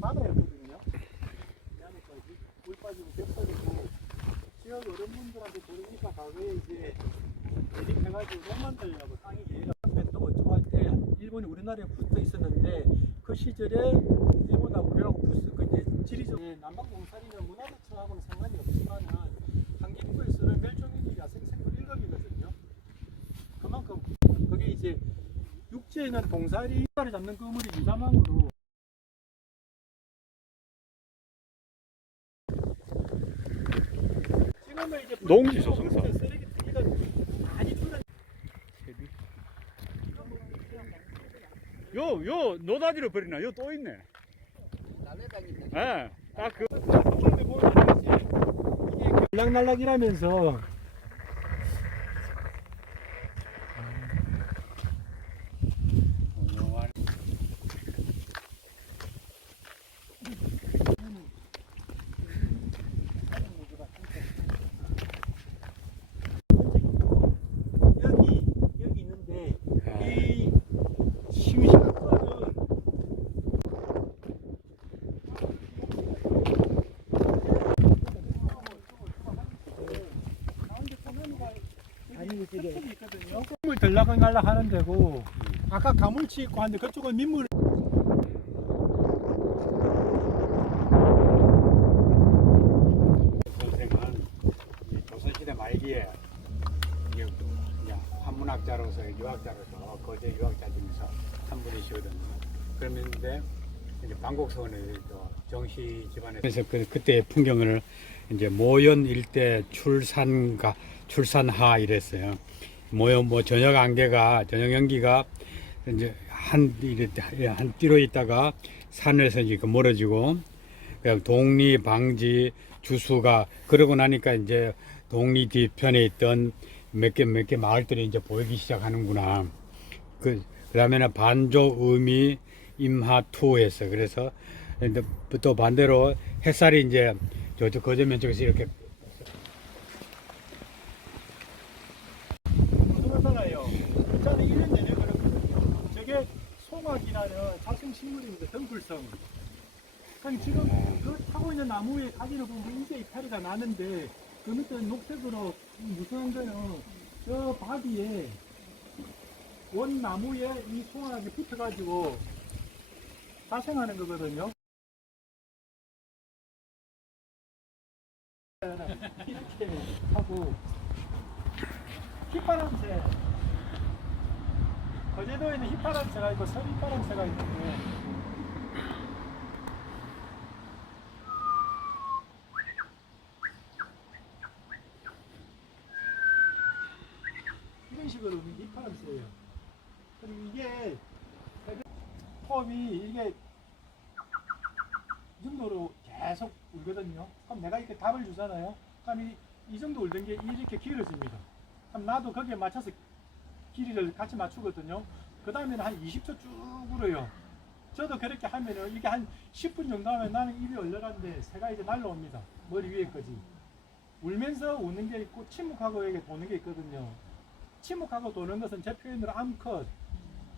바다였거든요. 그러니까 물 빠지고 배 빠지고 지역 어른분들한테 모르니까 과거에 이제 대립해가지고 못 만들려고 땅이 얘가 밴드고 어쩌할 때 일본이 우리나라에 붙어 있었는데 그 시절에 일본하고 우리하고 붙어 그 이제 지리적 남방공산이나 문화재청하고는 상관이 없지만, 한기부에서는 멸종위기가 생생물 1급이거든요. 그만큼 그게 이제 육지에는 동사리 잡는 그물이 유사망으로 농지 조성사. 쓰레기 투기가 많이 줄어 요, 요, 노다지로 버리나? 요 또 있네. 예. 딱 그, 날락날락이라면서 여기 여기 있는데 이 심심거는 이게 있거든요. 물 들락날락 하는 데고 아까 가물치 있고 한데 그쪽은 민물 선생은 이 조선시대 말기에 그냥 한문학자로서 유학자로서 거제 유학자지면서 한 분이시거든요. 그러는데 이제 또 정시 집안에 그래서 그, 그때 풍경을 이제 모연 일대 출산가 출산하 이랬어요. 모연 뭐 저녁 안개가 저녁 연기가 이제 한 이렇게 한 띠로 있다가 산에서 이제 그 멀어지고 그냥 동리 방지 주수가 그러고 나니까 이제 동리 뒤편에 있던 몇 개 몇 개 마을들이 이제 보이기 시작하는구나. 그 그다음에는 반조 의미 임하투에서 그래서 근데 또 반대로 햇살이 이제 저쪽 거제면 쪽에서 이렇게 그러잖아요. 저는 1년 내내 그렇거든요. 저게 송악이라는 자생식물입니다. 덩굴성. 그럼 지금 그 나무의 가지를 보면 이게 이파리가 나는데 그 밑에 녹색으로 무성한 거는 저 바디에 원 나무에 이 송악이 붙어가지고 자생하는 거거든요. 이렇게 하고 휘파람새 거제도에는 휘파람새가 있고 서휘파람새가 있는데 이런 식으로 휘파람새예요 그리고 이게 폼이 이게 이 정도로 계속 울거든요 그럼 내가 이렇게 답을 주잖아요 그럼 이, 이 정도 울던 게 이렇게 길어집니다 그럼 나도 거기에 맞춰서 길이를 같이 맞추거든요. 그 다음에는 한 20초 쭉 울어요. 저도 그렇게 하면은 이게 한 10분 정도 하면 나는 입이 얼려가는데 새가 이제 날라옵니다. 머리 위에까지. 울면서 우는 게 있고 침묵하고 이게 도는 게 있거든요. 침묵하고 도는 것은 제 표현으로 암컷,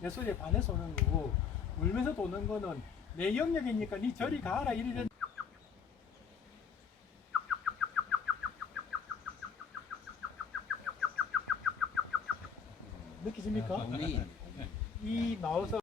내 소리에 반해서 오는 거고, 울면서 도는 거는 내 영역이니까 니 저리 가라 이래 느끼십니까? 이 나와서